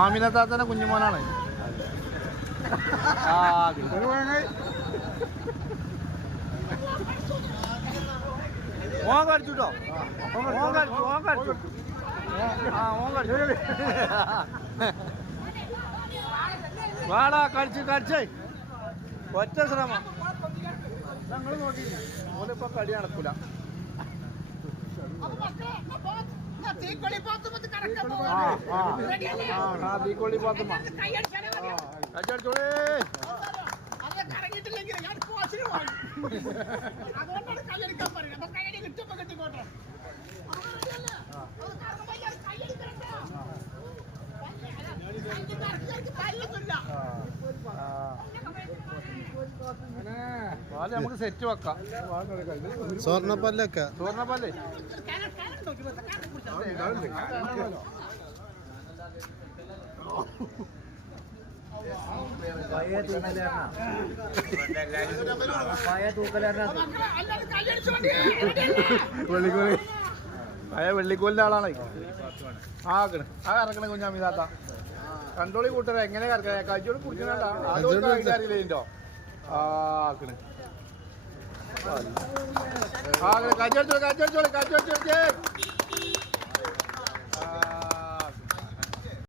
ആമിനത്താത്തന്നെ കുഞ്ഞുമോനാണ്. ഓൻ കടിച്ചുട്ടോ, ഓൻ കടിച്ചു. വാടാ കളിച്ചേ ഒറ്റ ശ്രമം. ഞങ്ങൾ നോക്കി ഓലിപ്പോ കടി നടക്കൂല. തീക്കൊള്ളി പാത്തുമ്മ കച്ചടിച്ചോളേ. പാല് നമുക്ക് സെറ്റ് വെക്കാം. സ്വർണ്ണപ്പല്ലൊക്കെ സ്വർണ്ണപ്പല്ലേ പഴയ വെള്ളിക്കോലിന്റെ ആളാണ്. ഇറക്കണേ കുഞ്ഞാമിതാത്ത കണ്ടോളി കൂട്ടര എങ്ങനെ കറക്കണേ കജോട് കുടിക്കണോ ആക്കണ് കച്ചോടിച്ചോളെ